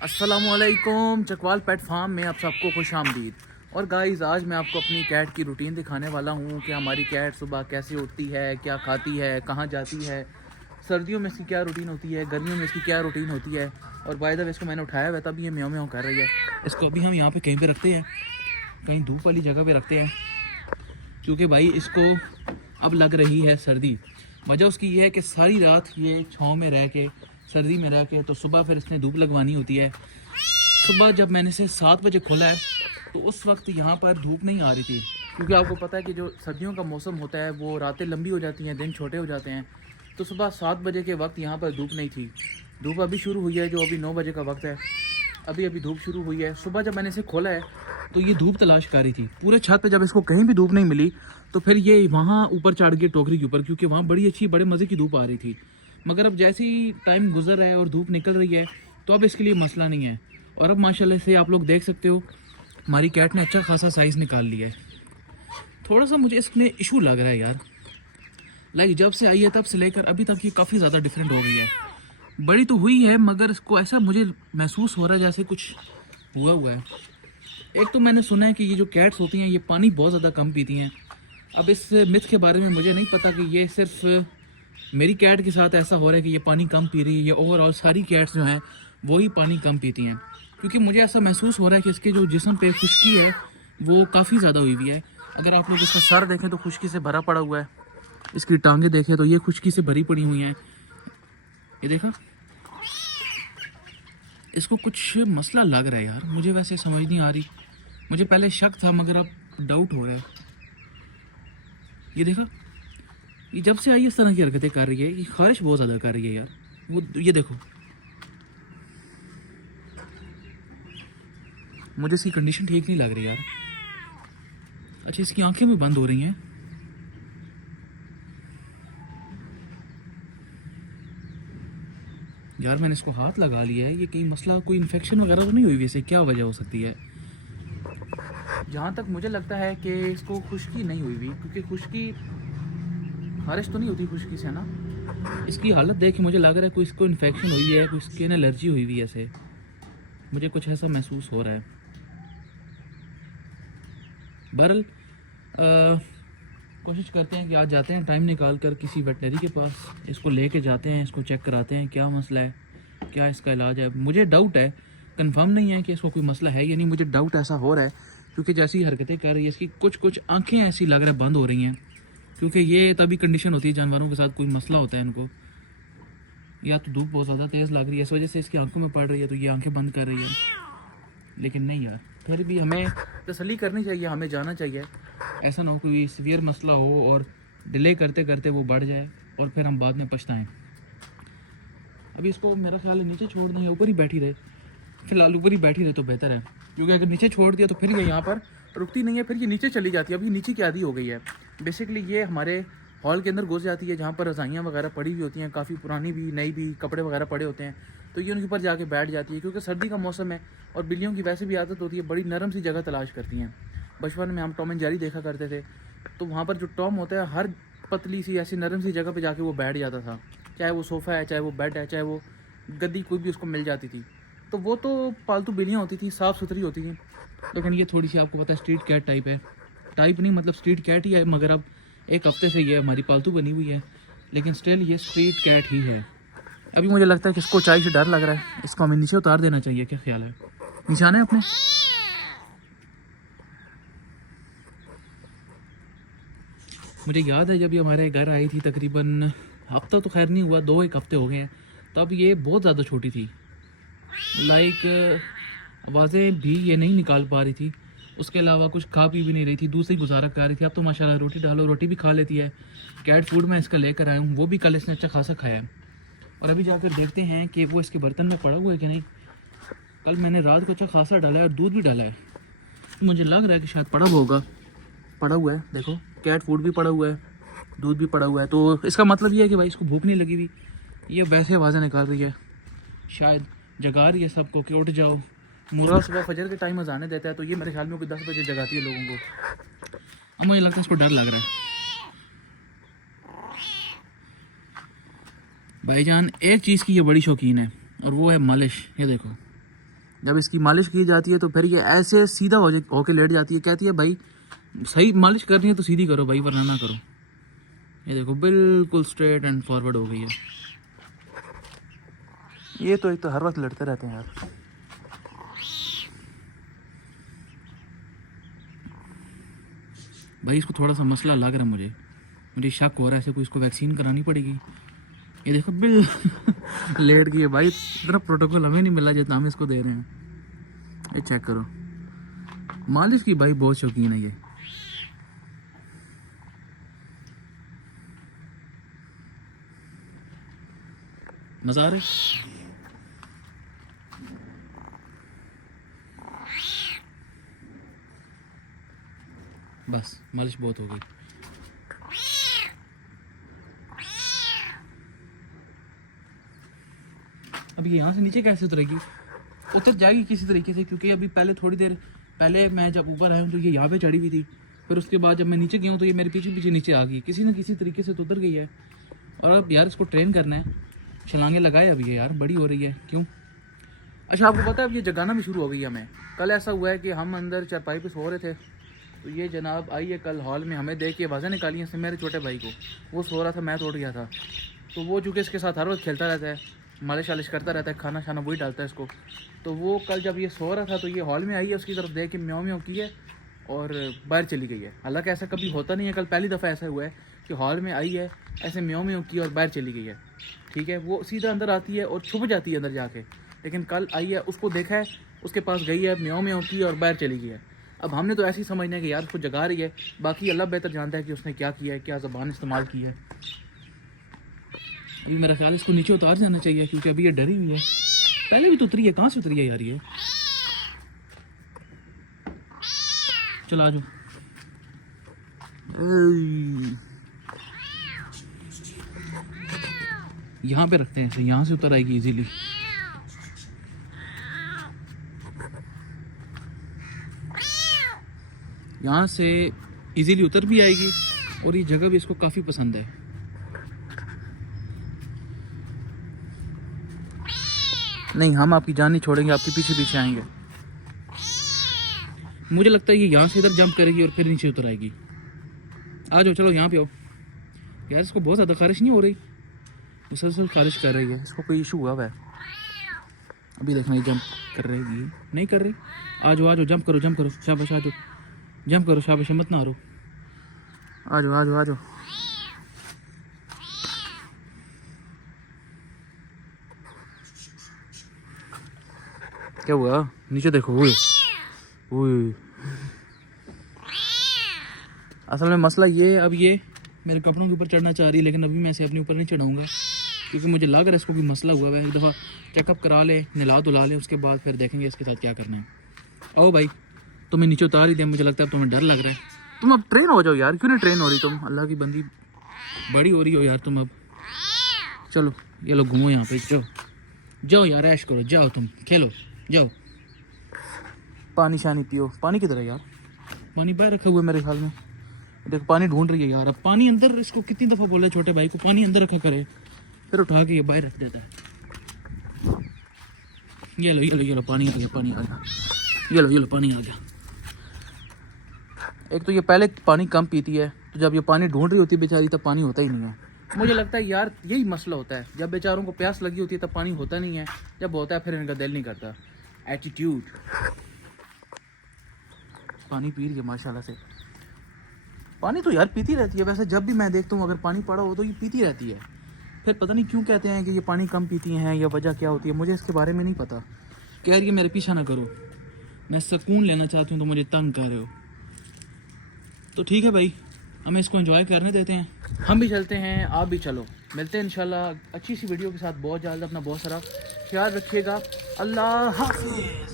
अस्सलामुअलैकुम, चकवाल पेट फार्म में आप सबको खुश आमदीद। और गाइस, आज मैं आपको अपनी कैट की रूटीन दिखाने वाला हूँ कि हमारी कैट सुबह कैसे उठती है, क्या खाती है, कहाँ जाती है, सर्दियों में इसकी क्या रूटीन होती है, गर्मियों में इसकी क्या रूटीन होती है। और बाय द वे इसको मैंने उठाया हुआ है, तब ये म्याऊं म्याऊं कर रही है। इसको अभी हम यहाँ पे कहीं पे रखते हैं, कहीं धूप वाली जगह पे रखते हैं, क्योंकि भाई इसको अब लग रही है सर्दी। वजह उसकी ये है कि सारी रात ये छाँव में रह के, सर्दी में रह के, तो सुबह फिर इसने धूप लगवानी होती है। सुबह जब मैंने इसे 7 बजे खोला है तो उस वक्त यहाँ पर धूप नहीं आ रही थी, क्योंकि आपको पता है कि जो सर्दियों का मौसम होता है वो रातें लंबी हो जाती हैं, दिन छोटे हो जाते हैं। तो सुबह 7 बजे के वक्त यहाँ पर धूप नहीं थी। धूप अभी शुरू हुई है, जो अभी 9 बजे का वक्त है। अभी अभी धूप शुरू हुई है। सुबह जब मैंने इसे खोला है तो ये धूप तलाश कर रही थी पूरे छत पे। जब इसको कहीं भी धूप नहीं मिली तो फिर ये वहाँ ऊपर चढ़ गई टोकरी के ऊपर, क्योंकि वहाँ बड़ी अच्छी बड़े मज़े की धूप आ रही थी। मगर अब जैसे ही टाइम गुजर रहा है और धूप निकल रही है तो अब इसके लिए मसला नहीं है। और अब माशाल्लाह से आप लोग देख सकते हो हमारी कैट ने अच्छा खासा साइज़ निकाल लिया है। थोड़ा सा मुझे इसमें इशू लग रहा है यार, लाइक जब से आई है तब से लेकर अभी तक ये काफ़ी ज़्यादा डिफरेंट हो गई है। बड़ी तो हुई है मगर इसको ऐसा मुझे महसूस हो रहा है जैसे कुछ हुआ है। एक तो मैंने सुना है कि ये जो कैट्स होती हैं ये पानी बहुत ज़्यादा कम पीती हैं। अब इस मिथ के बारे में मुझे नहीं पता कि ये सिर्फ मेरी कैट के साथ ऐसा हो रहा है कि ये पानी कम पी रही है, या ओवरऑल सारी कैट्स जो हैं वो ही पानी कम पीती हैं। क्योंकि मुझे ऐसा महसूस हो रहा है कि इसके जो जिस्म पे खुश्की है वो काफ़ी ज़्यादा हुई हुई है। अगर आप लोग इसका सर देखें तो खुश्की से भरा पड़ा हुआ है, इसकी टांगे देखें तो ये खुश्की से भरी पड़ी हुई हैं। ये देखा, इसको कुछ मसला लग रहा है यार, मुझे वैसे समझ नहीं आ रही। मुझे पहले शक था मगर अब डाउट हो रहा है। ये देखा, ये जब से आई इस तरह की हरकतें कर रही है, ये खारिश बहुत ज़्यादा कर रही है यार। वो ये देखो, मुझे इसकी कंडीशन ठीक नहीं लग रही यार। अच्छा, इसकी आंखें भी बंद हो रही हैं। यार मैंने इसको हाथ लगा लिया है, ये कहीं मसला कोई इन्फेक्शन वगैरह तो नहीं हुई, वैसे क्या वजह हो सकती है। जहाँ तक मुझे लगता है कि इसको खुश्की नहीं हुई हुई, क्योंकि खुश्की खारिश तो नहीं होती खुश्की से ना। इसकी हालत देख के मुझे लग रहा है कोई इसको इन्फेक्शन हुई है, कोई स्किन एलर्जी हुई हुई है, ऐसे मुझे कुछ ऐसा महसूस हो रहा है। बहरहाल कोशिश करते हैं कि आज जाते हैं टाइम निकाल कर किसी वेटनरी के पास, इसको लेके जाते हैं, इसको चेक कराते हैं क्या मसला है, क्या इसका इलाज है। मुझे डाउट है, कंफर्म नहीं है कि इसको कोई मसला है या नहीं, मुझे डाउट ऐसा हो रहा है क्योंकि जैसी हरकतें कर रही है इसकी, कुछ आंखें ऐसी लग रहा है बंद हो रही हैं। क्योंकि ये तभी कंडीशन होती है जानवरों के साथ, कोई मसला होता है इनको, या तो धूप बहुत ज़्यादा तेज़ लग रही है इस वजह से इसकी आंखों में पड़ रही है तो ये आंखें बंद कर रही है। लेकिन नहीं यार, फिर भी हमें तसल्ली करनी चाहिए, हमें जाना चाहिए। ऐसा ना हो कोई सीवियर मसला हो और डिले करते करते वो बढ़ जाए और फिर हम बाद में पछताएं। अभी इसको मेरा ख्याल है नीचे छोड़ दें या ऊपर ही बैठी रहे। फिलहाल ऊपर ही बैठी रहे तो बेहतर है, क्योंकि अगर नीचे छोड़ दिया तो फिर ये यहाँ पर रुकती नहीं है, फिर ये नीचे चली जाती है। अभी नीचे की आदी हो गई है। बेसिकली ये हमारे हॉल के अंदर घुस जाती है, जहाँ पर रज़ाइयाँ वगैरह पड़ी हुई होती हैं, काफ़ी पुरानी भी नई भी कपड़े वगैरह पड़े होते हैं, तो ये उनके ऊपर जाके बैठ जाती है। क्योंकि सर्दी का मौसम है और बिल्लियों की वैसे भी आदत होती है, बड़ी नरम सी जगह तलाश करती हैं। बचपन में हम टॉम एंड जेरी देखा करते थे, तो वहाँ पर जो टॉम होता है हर पतली सी ऐसी नरम सी जगह पे जाके वो बैठ जाता था, चाहे वो सोफ़ा है, चाहे वो बेड है, चाहे वो गद्दी, कोई भी उसको मिल जाती थी। तो वो तो पालतू बिल्लियाँ होती थी, साफ़ सुथरी होती थी। लेकिन ये थोड़ी सी आपको पता है स्ट्रीट कैट टाइप है, टाइप नहीं मतलब स्ट्रीट कैट ही है, मगर अब एक हफ्ते से ये हमारी पालतू बनी हुई है, लेकिन स्टिल ये स्ट्रीट कैट ही है। अभी मुझे लगता है कि इसको ऊंचाई से डर लग रहा है, इसको हमें नीचे उतार देना चाहिए। क्या ख्याल है? निशान है अपने? मुझे याद है जब ये हमारे घर आई थी, तकरीबन हफ्ता तो खैर नहीं हुआ, 2-1 हफ्ते हो गए हैं, तब ये बहुत ज़्यादा छोटी थी। लाइक आवाज़ें भी ये नहीं निकाल पा रही थी, उसके अलावा कुछ खा पी भी नहीं रही थी, दूसरी गुजारा कर रही थी। अब तो माशाल्लाह रोटी डालो रोटी भी खा लेती है। कैट फूड मैं इसका लेकर आया हूँ, वो भी कल इसने अच्छा खासा खाया है। और अभी जाकर देखते हैं कि वो इसके बर्तन में पड़ा हुआ है कि नहीं। कल मैंने रात को अच्छा खासा डाला है और दूध भी डाला है, तो मुझे लग रहा है कि शायद पड़ा हुआ होगा। पड़ा हुआ है, देखो कैट फूड भी पड़ा हुआ है, दूध भी पड़ा हुआ है, तो इसका मतलब ये है कि भाई इसको भूख नहीं लगी हुई। ये वैसे आवाज़ें निकाल रही है, शायद जगा रही है सबको कि उठ जाओ। मुर्गा सुबह फजर के टाइम अजाने देता है, तो ये मेरे ख्याल में कोई 10 बजे जगाती है लोगों को। अब मुझे लगता है इसको डर लग रहा है। भाईजान एक चीज़ की ये बड़ी शौकीन है और वो है मालिश। ये देखो जब इसकी मालिश की जाती है तो फिर ये ऐसे सीधा होके लेट जाती है। कहती है भाई सही मालिश करनी है तो सीधी करो भाई, वरना ना करो। ये देखो बिल्कुल स्ट्रेट एंड फॉरवर्ड हो गई है। ये तो एक तो हर वक्त लड़ते रहते हैं यार। भाई इसको थोड़ा सा मसला लग रहा है मुझे शक हो रहा है ऐसे कोई इसको वैक्सीन करानी पड़ेगी। ये देखो बिल लेट गई है भाई। इतना प्रोटोकॉल हमें नहीं मिला जितना हम इसको दे रहे हैं। ये चेक करो, मालिश की भाई बहुत शौकीन है ये। मजा आ रही। बस मालिश बहुत हो गई। अब ये यहाँ से नीचे कैसे उतरेगी? उतर जाएगी किसी तरीके से, क्योंकि अभी पहले थोड़ी देर पहले मैं जब ऊपर आया हूँ तो ये यहाँ पे चढ़ी हुई थी। फिर उसके बाद जब मैं नीचे गया हूँ तो ये मेरे पीछे पीछे नीचे आ गई। किसी न किसी तरीके से तो उतर गई है। और अब यार इसको ट्रेन करना है, छलांगे लगाए अभी ये यार बड़ी हो रही है। क्यों? अच्छा आपको पता है अब ये जगाना भी शुरू हो गई है हमें। कल ऐसा हुआ है कि हम अंदर चारपाई पे सो रहे थे तो ये जनाब आई है कल हॉल में, हमें देख के आवाज़ें निकाली हैं। इसने मेरे छोटे भाई को, वो सो रहा था, मैं तो उठ गया था। तो वो चूँकि इसके साथ हर वक्त खेलता रहता है, मालिश वालिश करता रहता है, खाना शाना वही डालता है इसको। तो वो कल जब ये सो रहा था तो ये हॉल में आई है, उसकी तरफ देख के म्याऊं म्याऊं की है और बाहर चली गई है। हालांकि ऐसा कभी होता नहीं है, कल पहली दफ़ा ऐसा हुआ है कि हॉल में आई है, ऐसे म्याऊं म्याऊं की और बाहर चली गई है। ठीक है, वो सीधा अंदर आती है और छुप जाती है अंदर जाके। लेकिन कल आई है, उसको देखा है, उसके पास गई है, म्याऊं म्याऊं की और बाहर चली गई है। अब हमने तो ऐसे ही समझना है कि यार उसको जगा रही है, बाकी अल्लाह बेहतर जानता है कि उसने क्या किया है, क्या ज़बान इस्तेमाल की है। अभी मेरा ख्याल इसको नीचे उतार जाना चाहिए क्योंकि अभी ये डरी हुई है। पहले भी तो उतरी है, कहाँ से उतरी है यार ये? चलो आ जाओ। यहाँ पे रखते हैं इसे, यहाँ से उतर आएगी इजीली। यहाँ से इजीली उतर भी आएगी और ये जगह भी इसको काफ़ी पसंद है। नहीं, हम आपकी जान नहीं छोड़ेंगे, आपके पीछे पीछे आएंगे। मुझे लगता है ये यहाँ से इधर जंप करेगी और फिर नीचे उतर आएगी। आ जाओ, चलो यहाँ पे आओ। यार इसको बहुत ज़्यादा खारिश नहीं हो रही? मुसलसल खारिश कर रही है, इसको कोई इशू हुआ है? अभी देखना ये जंप कर रही, नहीं कर रही। आ जाओ आ जाओ, जंप करो जंप करो, शाबाश, आ जाओ जंप करो, शाबाश, हिम्मत ना हारो। आ जाओ आ जाओ आ जाओ। क्या हुआ? नीचे देखो। ओए असल में मसला ये, अब ये मेरे कपड़ों के ऊपर चढ़ना चाह रही है, लेकिन अभी मैं इसे अपने ऊपर नहीं चढ़ाऊंगा क्योंकि मुझे लग रहा है इसको कोई मसला हुआ है। एक दफ़ा चेकअप करा ले, नहला धुला ले, उसके बाद फिर देखेंगे इसके साथ क्या करना है। आओ भाई, तुम्हें नीचे उतार ही दे, मुझे लगता है तुम्हें डर लग रहा है। तुम अब ट्रेन हो जाओ यार, क्यों नहीं ट्रेन हो रही तुम? अल्लाह की बंदी बड़ी हो रही हो यार तुम अब। चलो ये लोग घूमो यहाँ पे, जाओ जाओ यार, ऐश करो, जाओ तुम खेलो, जाओ पानी शानी पियो। पानी किधर है यार? पानी बाहर रखा हुआ है मेरे ख्याल में। देखो पानी ढूंढ रही है यार। अब पानी अंदर, इसको कितनी दफ़ा बोला छोटे भाई को पानी अंदर रखा करे, फिर उठा के ये बाहर रख देता है। ये लो ये लो ये लो, पानी आ गया, पानी आ गया, ये लो पानी आ गया। एक तो ये पहले पानी कम पीती है, तो जब ये पानी ढूंढ रही होती है बेचारी तब पानी होता ही नहीं है। मुझे लगता है यार यही मसला होता है, जब बेचारों को प्यास लगी होती है तब पानी होता नहीं है, जब होता है फिर इनका दिल नहीं करता। एटीट्यूड। पानी पी रही है माशाल्लाह से। पानी तो यार पीती रहती है वैसे, जब भी मैं देखता हूँ अगर पानी पड़ा हो तो ये पीती रहती है। फिर पता नहीं क्यों कहते हैं कि ये पानी कम पीती हैं, या वजह क्या होती है, मुझे इसके बारे में नहीं पता। कह रही है मेरे पीछा ना करो, मैं सुकून लेना चाहती हूँ तो मुझे तंग कर रहे हो। तो ठीक है भाई, हमें इसको एंजॉय करने देते हैं, हम भी चलते हैं, आप भी चलो। मिलते हैं इंशाल्लाह अच्छी सी वीडियो के साथ बहुत जल्द। अपना बहुत सारा ख्याल रखिएगा। अल्लाह हाफ़िज़।